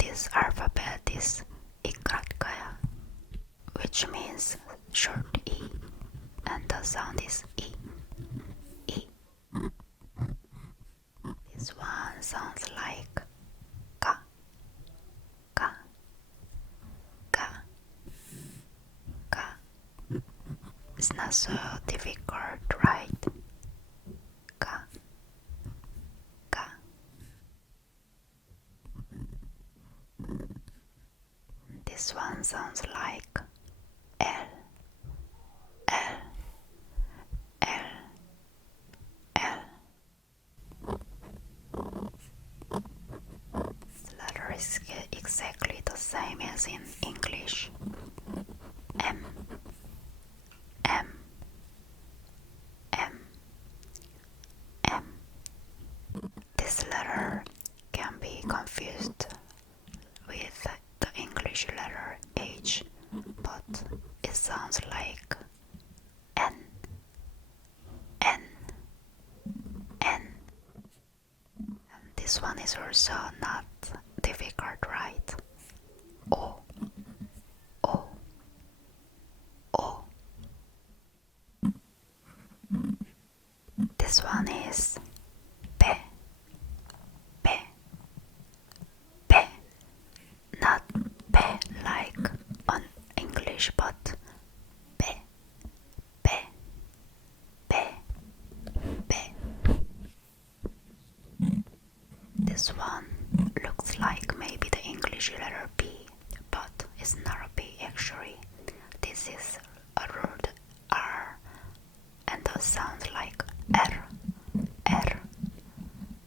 this alphabet is 이까까야, which means short E, and the sound is E. E. This one sounds like ka, ka, ka, ka. It's not so difficult, right? Ka, ka. This one sounds like L, L, L, L. The letter is exactly the same as in English. M, M, M, M. This letter can be confused with the English letter H, but it sounds like N, N, N. And this one is also not difficult, right? O, O, O. This one is P, P, P. Not P like on English, but P, P, P, P. This one looks like maybe the English letter P, but it's not a P actually. This is a root R, and the sound like R, R,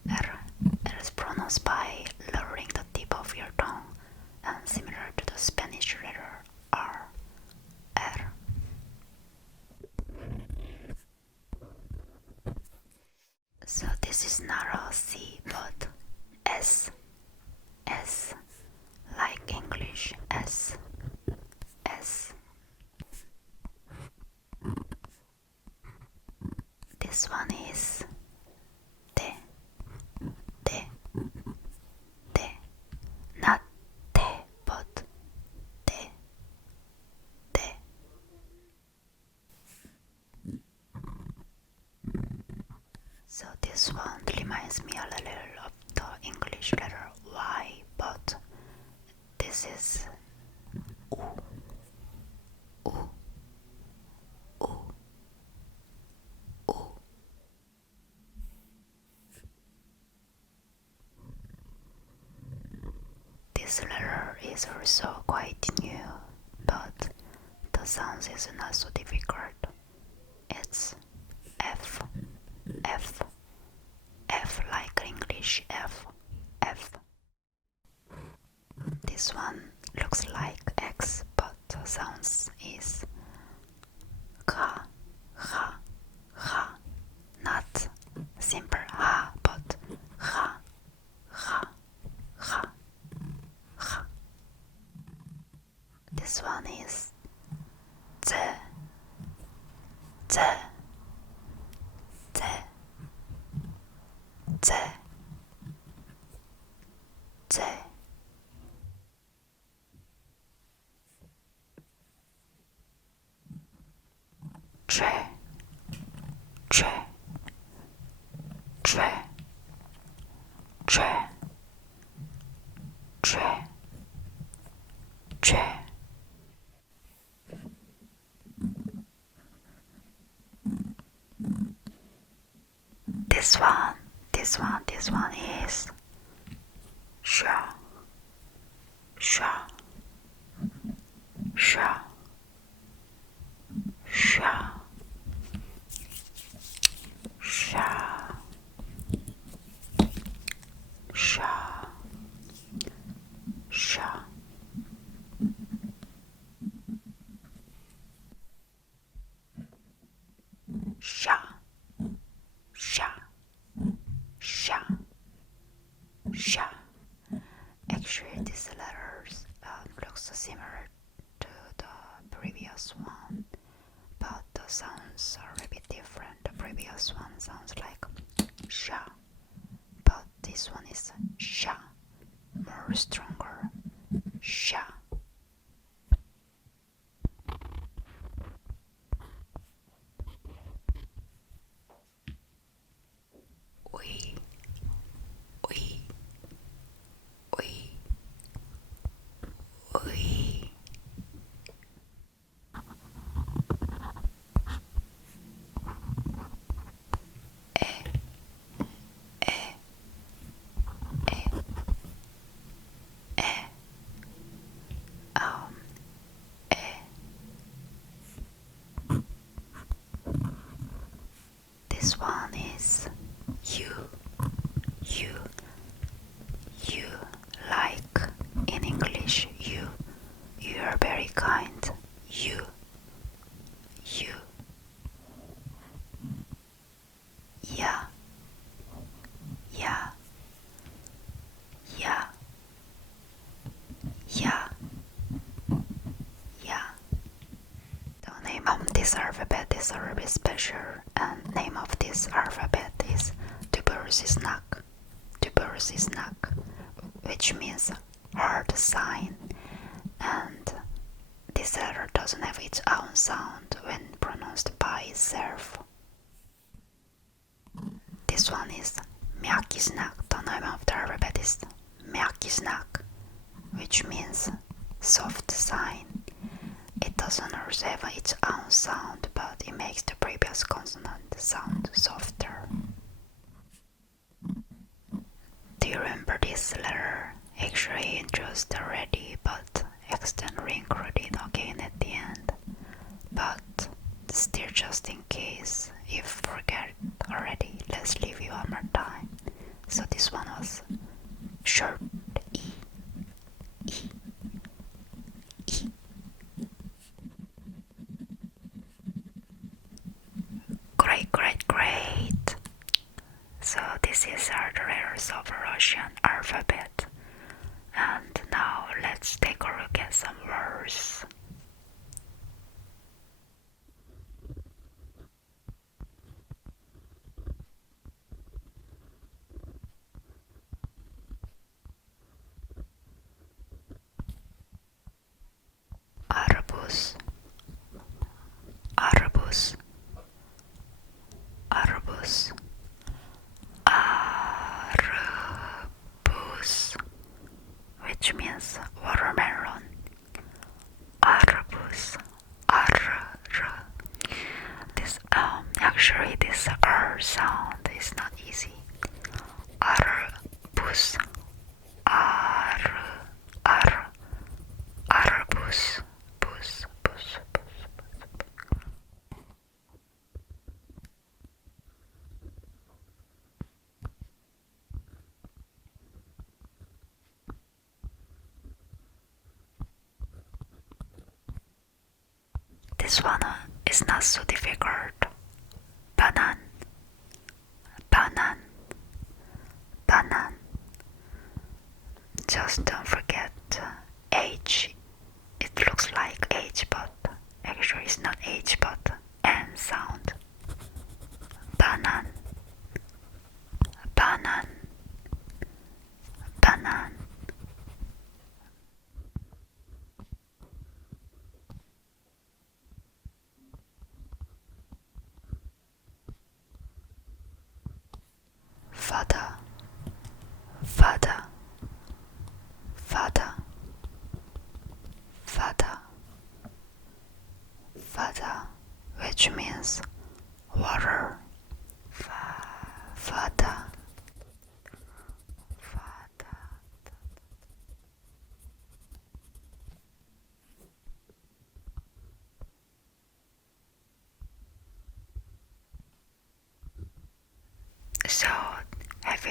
R. It is pronounced by lowering the tip of your tongue, and similar to the Spanish letter R, R. So this is not a C, but S, S, like English S, S. This one is T, T, T. Not T, but T, T. So this one reminds me a little of the English letter Y, but this is U, U, U, U. This letter is also quite new, but the sound is not so difficult. It's F, F, F like English F, F. This one looks like X, but the sounds is ha, ha, ha. Not simple ha, but ha, ha, ha, ha. This one is Z, Z, Z, Z, Z. Tre, tre, tre, tre, tre, tre. This one is sha, sha, sha, sha, sha, sha, sha. Sha, sha, sha, sha. Actually, these letters looks similar to the previous one, but the sounds are a bit different. The previous one sounds like sha, but this one is sha, more stronger. Sha. We, we, we, we. Um, this one is you, you, you, like in English, you are very kind, you, yeah, yeah, yeah, yeah, yeah. The name of this alphabet is a bit special, and name of this alphabet is Dubersisnak, Dubersisnak, which means hard sign, and this letter doesn't have its own sound when pronounced by itself. This one is Mjaki-Znak. The name of the alphabet is Mjaki-Znak, which means soft sign. It doesn't also have its own sound, but it makes the previous consonant sound softer. Do you remember this letter? Actually introduced already, but accidentally included again at the end. But still, just in case you forget already, let's leave you one more time. So this one was short E, E, E. Great, great, great. So this is our letters of Russian alphabet. And now let's take a look at some words. Arbus, arbus, arbus, arbus, which means watermelon. Arbus, this actually this R sound is not easy. Arbus, arbus, bus, bus, bus. This one is not so difficult. Banan, banan, banan. Just don't forget H. It looks like H, but actually it's not H, but N sound. Banan, banan, banan. Father, father, father, father, father, which means water. Father, father. So, have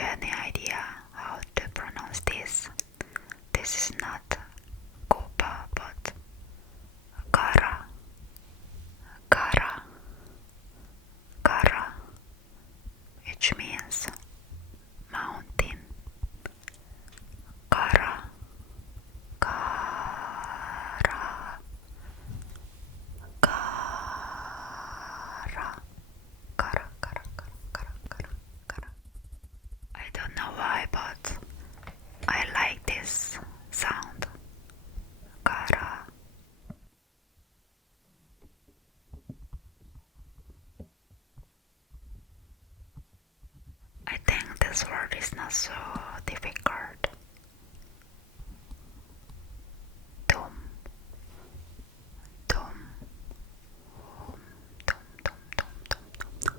is not so difficult. Dom, dom, dom, dom, dom, dom,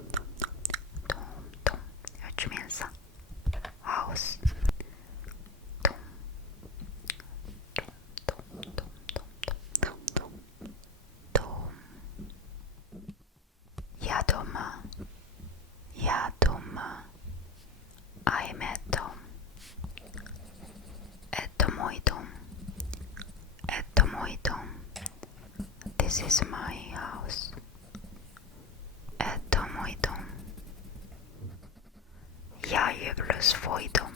dom, dom, which means house. Dom, dom, dom, dom, dom, dom, dom. 야도마, 야도마. I'm at home. At my home. At my home. This is my house. At my home. Jag är blus voidom.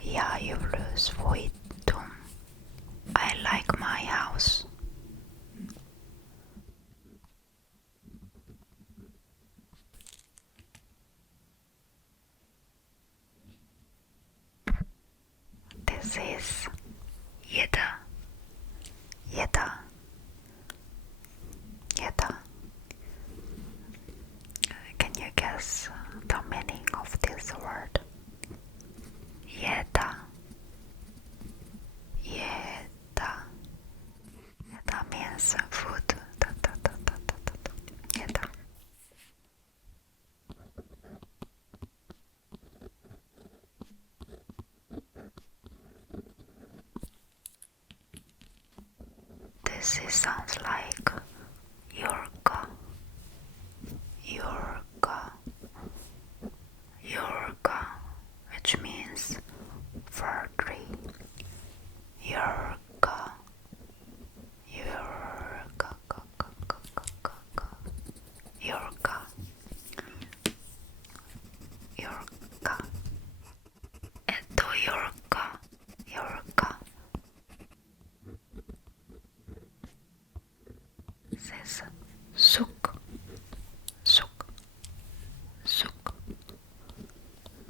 Jag är blus voidom. I like my house. This is Yeda. Yeda. Yeda. Can you guess the meaning of this word? Yeda. Yeda. Yeda means food. Yeda. Sounds like Yorka, Yorka, Yorka, which means fir tree. Yorka, Yorka, Yorka, Yorka, Eto Yorka, Yorka. Says suk, suk, suk,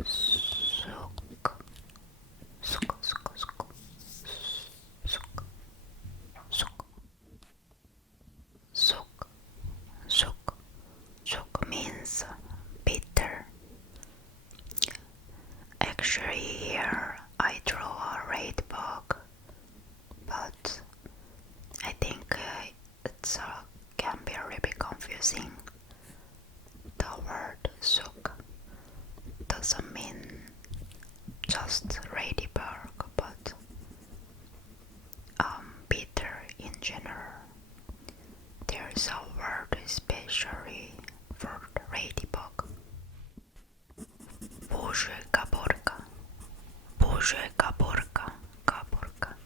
suk, suk, suk, suk, suk, suk, suk, suk, suk means bitter. Actually here I draw a red bug, but I think it can be a little bit confusing. The word suk doesn't mean just ladybug, but bitter in general. There is a word especially for the ladybug. Божья каборка, Божья каборка, каборка.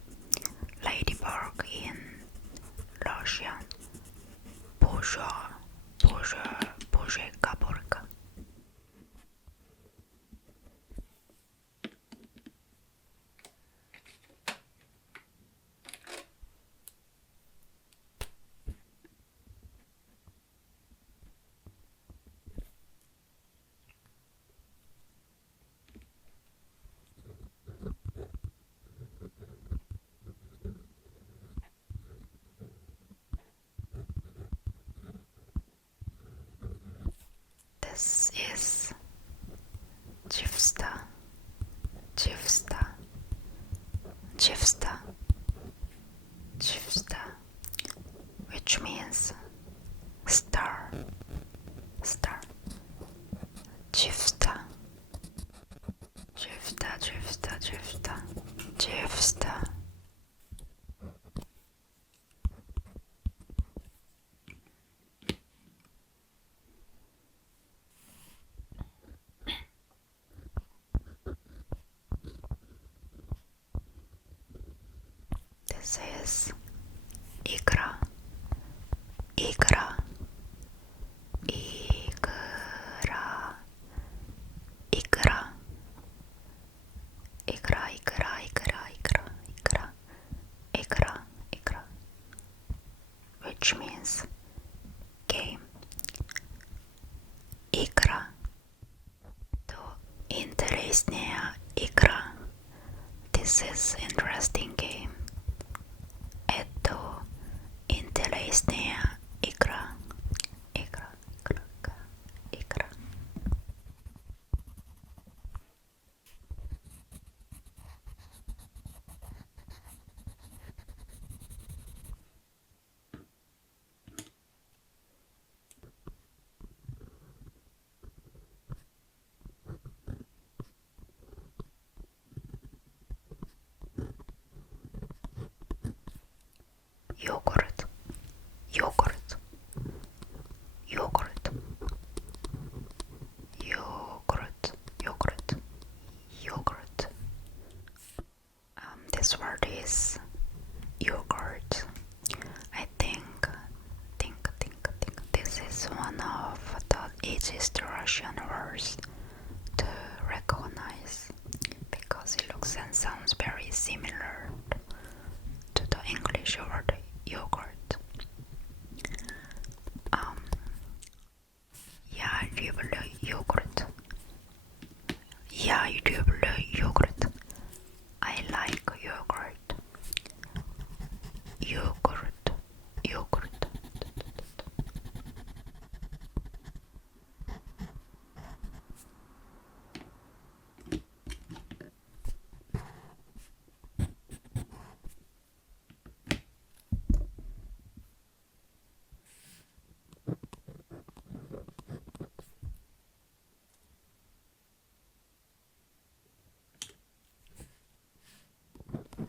Ladybug in Russian. Божья, Божья, Божья каборка. This is Chivsta, Chivsta, Chivsta, Chivsta, which means star, star. Chivsta, Chivsta, Chivsta, Chivsta, Chivsta. This is Ikra, Ikra, Ikra, Ikra, Ikra, Ikra, Ikra, Ikra, Ikra, Ikra, Ikra, which means game. Ikra. To интересная игра. This is interesting game. Это интересная игра. Игра, игра, игра. yogurt, yogurt, yogurt, yogurt, yogurt, yogurt. This word is yogurt. I think this is one of the easiest Russian words to recognize because it looks and sounds very similar to the English word yogurt. Jeg liker yoghurt. Jeg liker yoghurt. I like yogurt. Yogurt. Yogurt.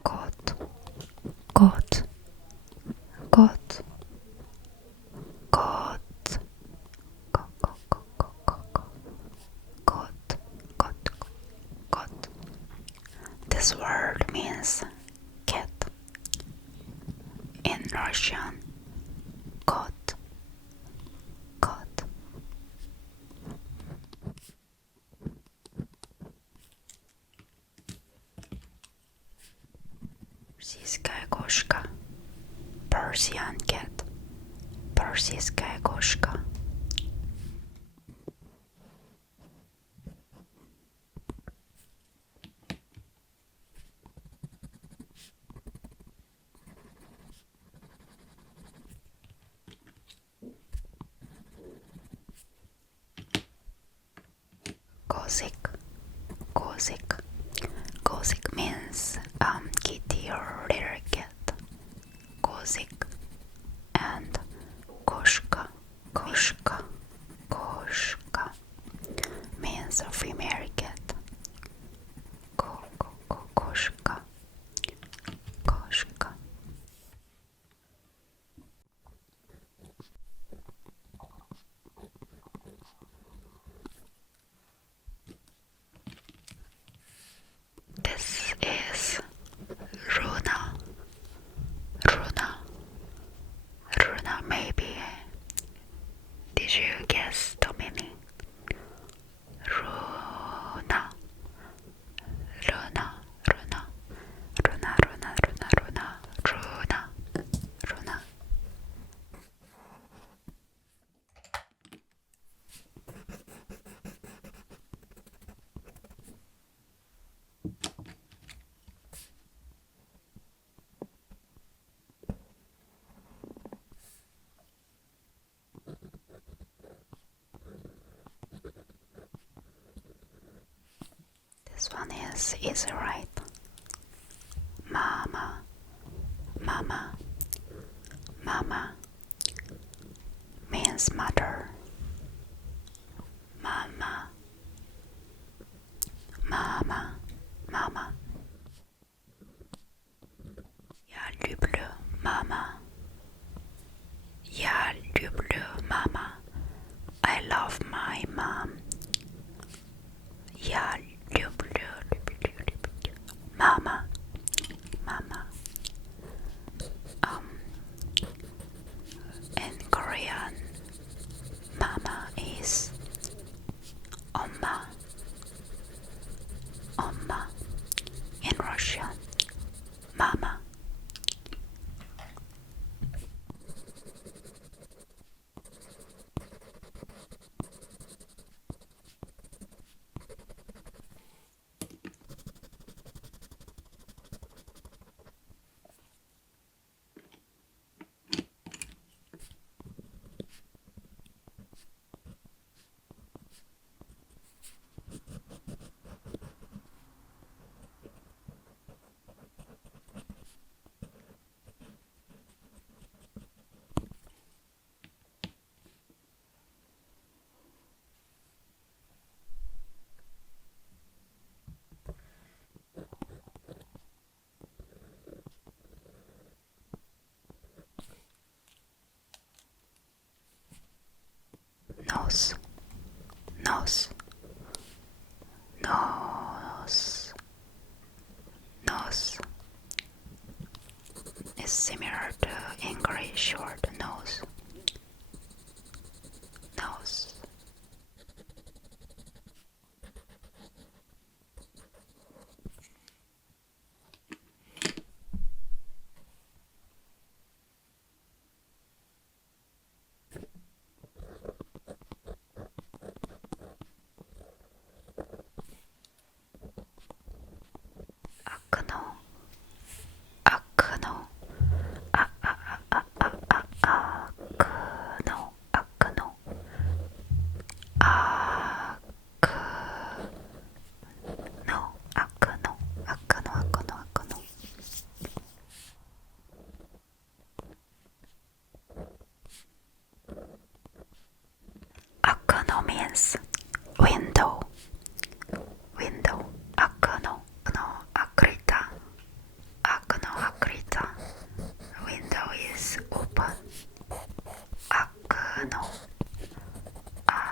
Got. Got. Got. Got. Got. This word means cat. In Russian, got. Got. Персидская кошка. Persian cat. Персидская кошка. Kozik. Kozik. Kozik means kitty or little cat. Kozik. And koshka. Koshka. Koshka means a female cat. Koshka. Koshka. This is Runa. Runa. Runa, maybe. Did you guess the meaning? Runa. Runa. Runa. Runa. Runa. Runa. Runa. Runa. Runa. This one is easy, right? Mama. Mama. Mama means mother. Mama. Mama. Mama. Jeg lurer mama. Jeg lurer mama. I love my mom. Jeg lurer mama. Mama. In Korean, nose, nose, nose, nose is similar to English word nose, nose. Akno, akno, akno, akno, akno, akno, akno, akno, akno. Akno means window, window. Akno, akno, akrita, akno, akrita. Window is open. Akno, akno,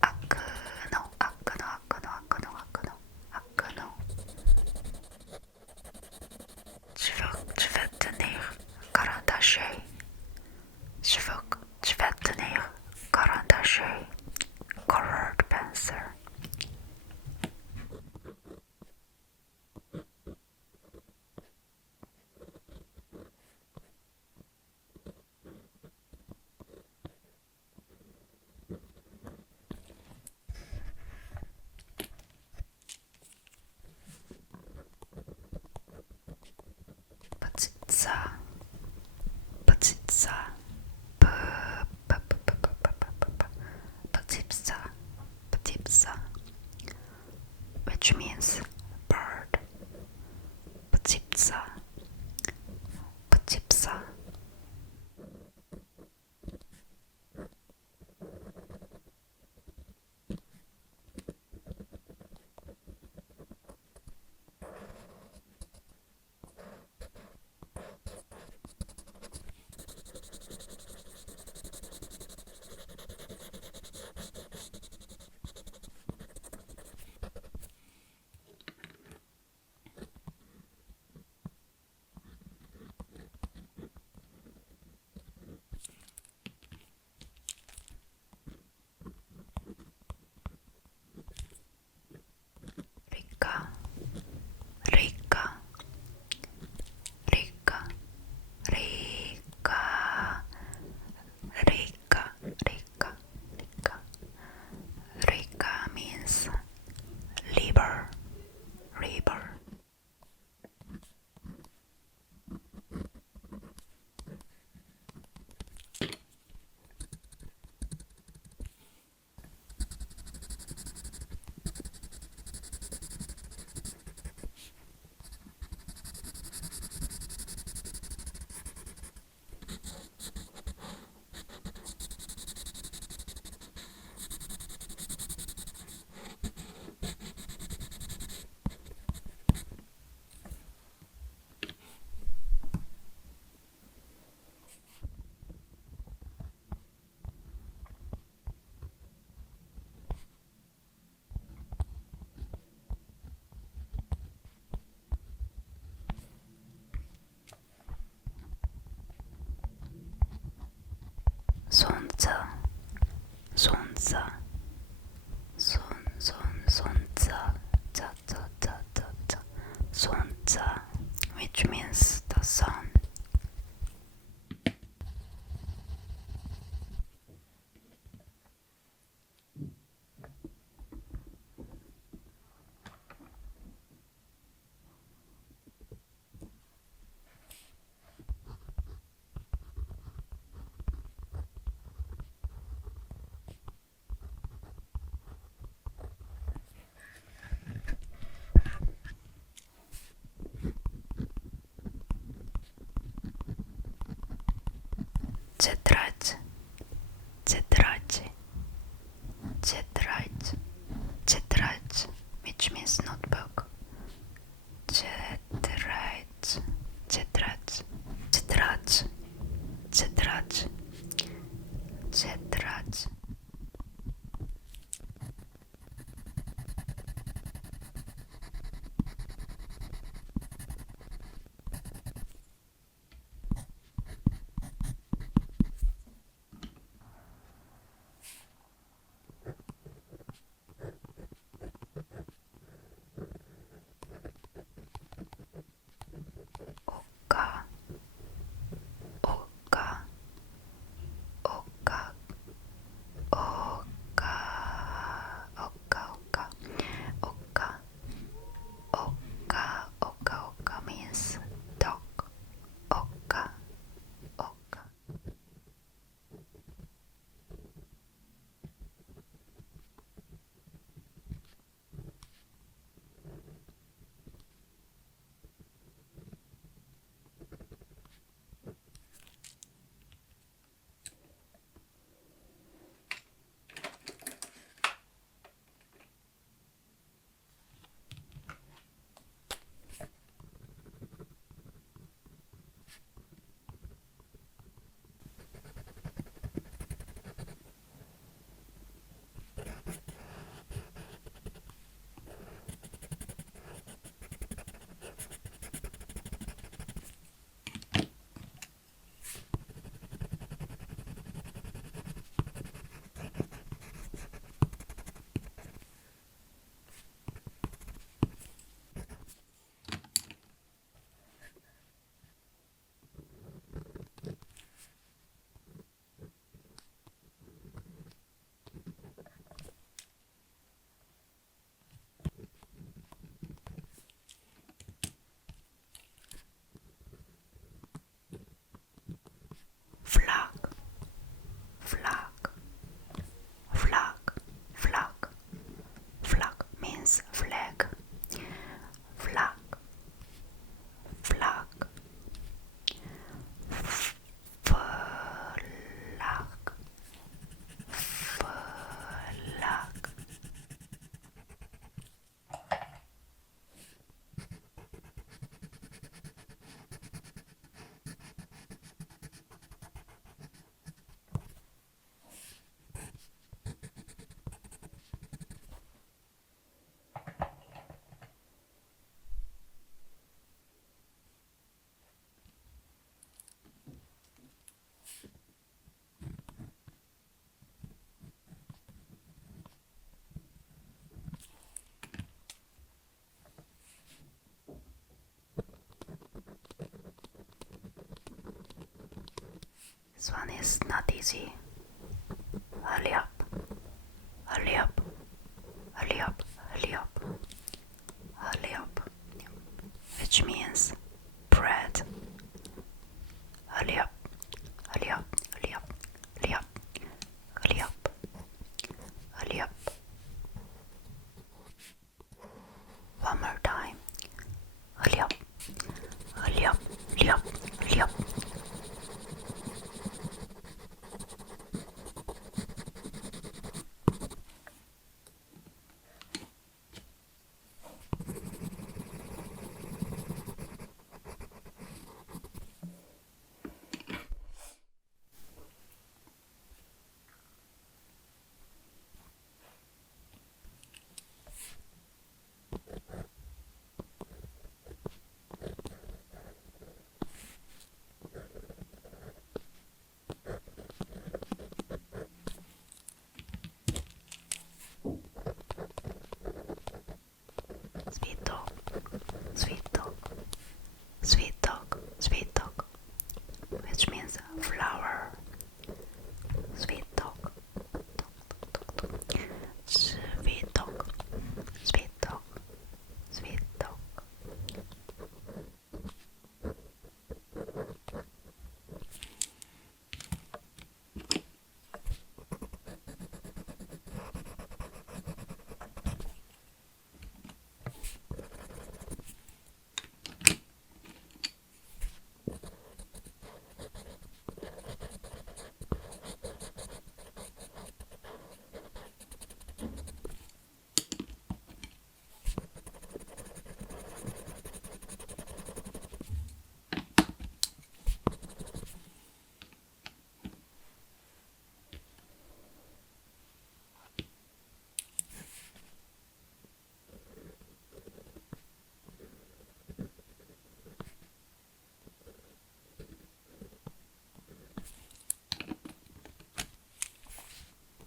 akno, akno, akno, akno, akno, akno. Je vais tenir 40 je vais tenir 40 colored pencil. Птица, птица, птица, птица, which means bird. Птица, птица. Река, река, река, река, река, река, река. Reka means river, river. Сонце, сонце, сонце, сонце, which means the sun. Тетрадь, тетрадь, тетрадь, тетрадь, which means notebook. Тетрадь, тетрадь, тетрадь, тетрадь, This one is not easy. Hurry up, hurry up, hurry up, hurry up, hurry up, which means bread. Hurry up, hurry up, hurry up, hurry up, hurry up, hurry up. One more time. Hurry up, hurry up, hurry up, hurry up. Sweet dog, sweet dog, sweet dog, sweet dog, which means flower. Sweet dog, sweet dog, sweet dog, sweet dog.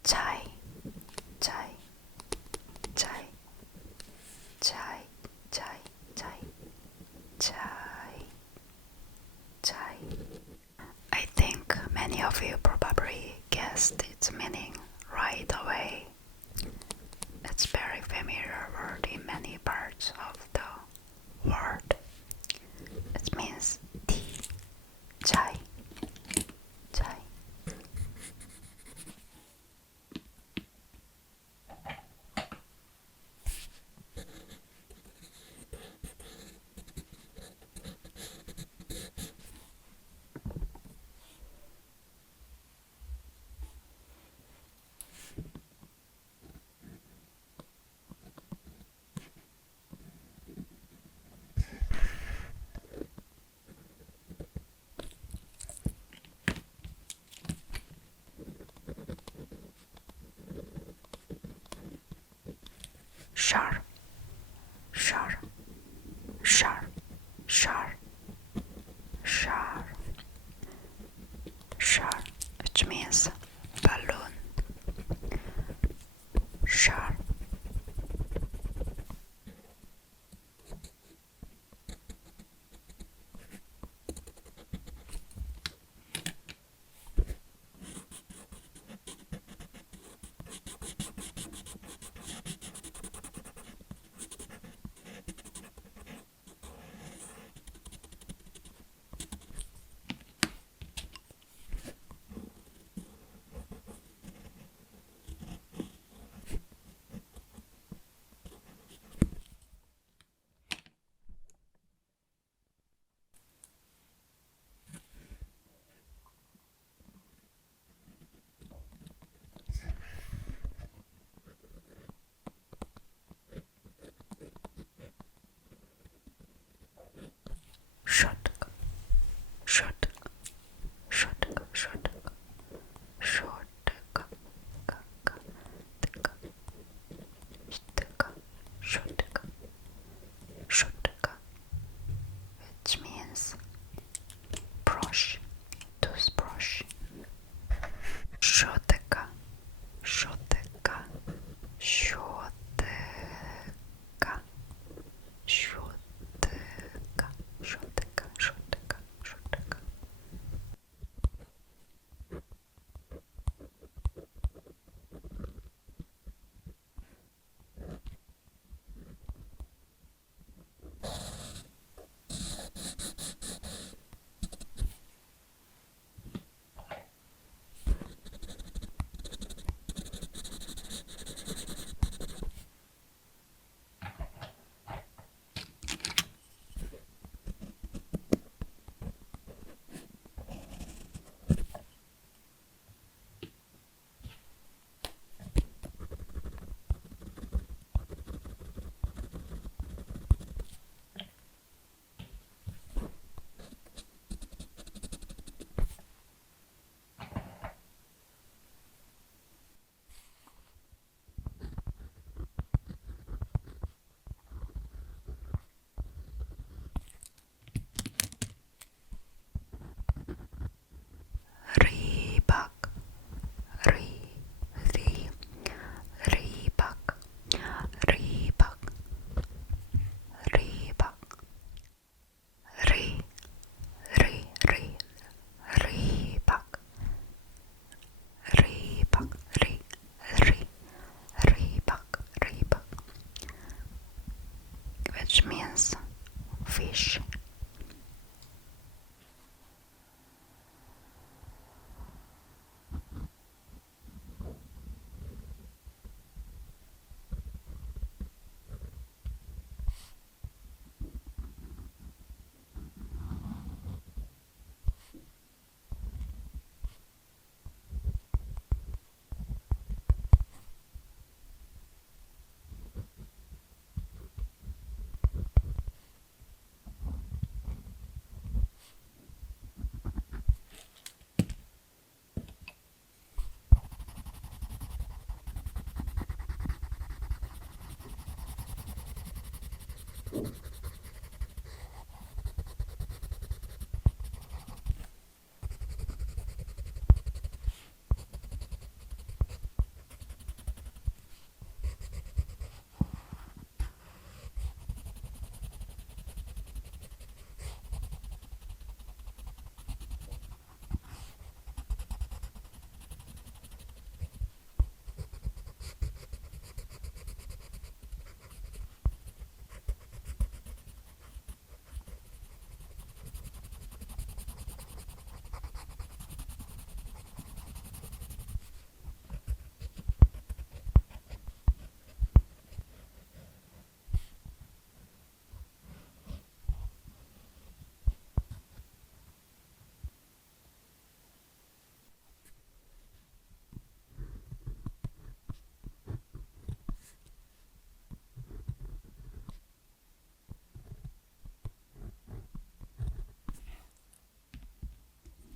Chai, chai, chai, chai, chai, chai, chai, chai. I think many of you probably guessed its meaning right away. It's very familiar word in many parts of the world. It means tea, chai, chai. Shar, shar, shar, shar, shar, shar, which means balloon. Shar. which means fish.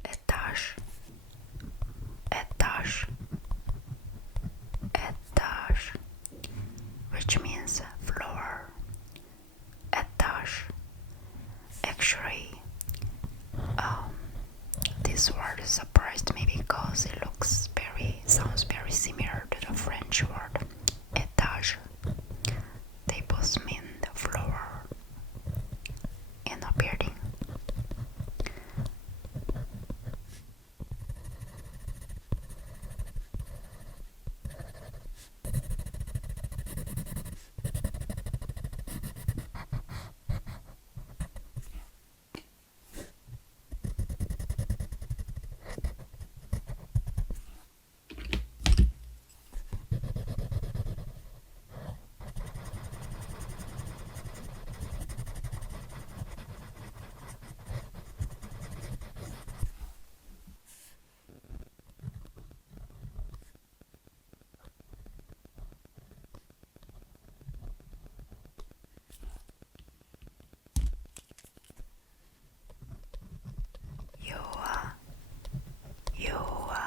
Étage, étage, étage, which means floor. Étage. Actually, this word surprised me because it sounds very similar to the French word étage. They both mean the floor in a building. Yoa, Yoa,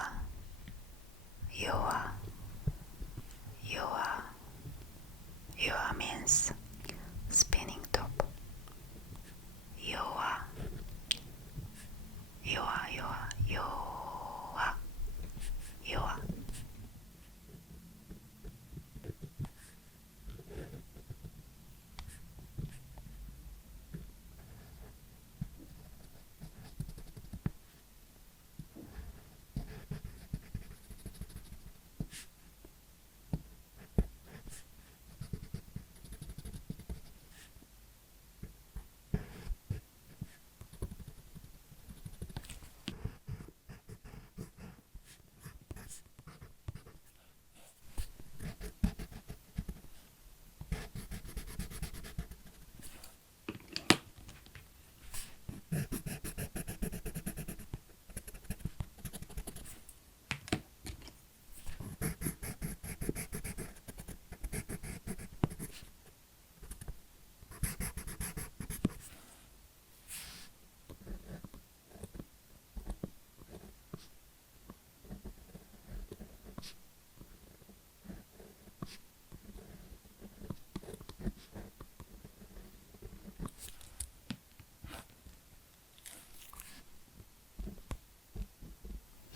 Yoa, Yoa. Yoa means spinning top. Yoa, Yoa, Yoa, Yoa, Yoa.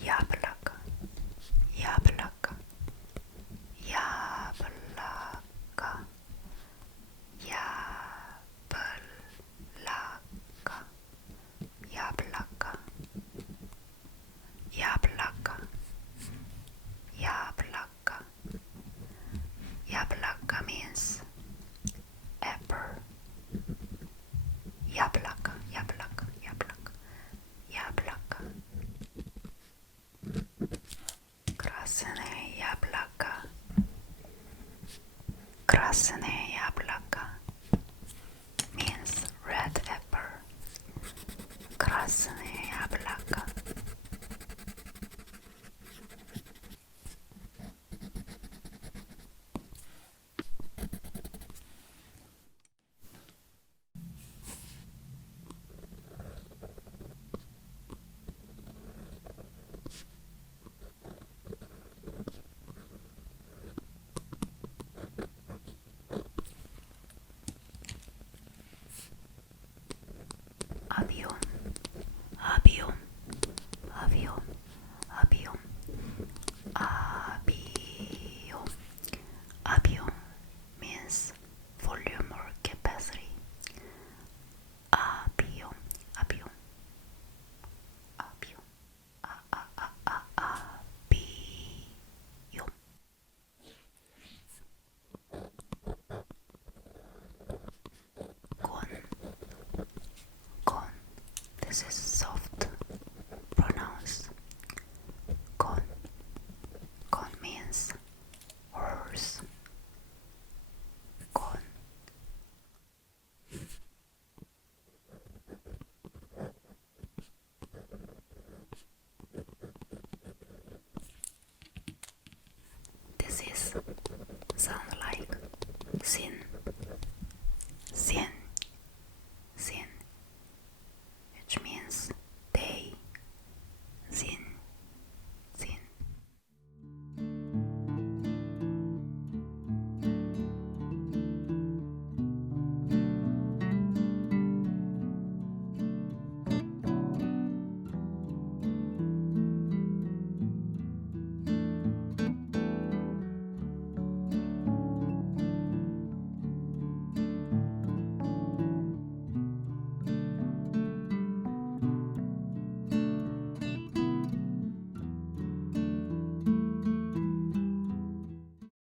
Яблоко, яблоко, яблоко, яблоко, яблоко, яблоко, яблоко. Yablaka means apple, Krasne yablaka means red apple. Krasne yablaka. Avion, avion, avion, avion, avion. Avion means volume or capacity. Avion, avion, avion, avion. Con, con. This is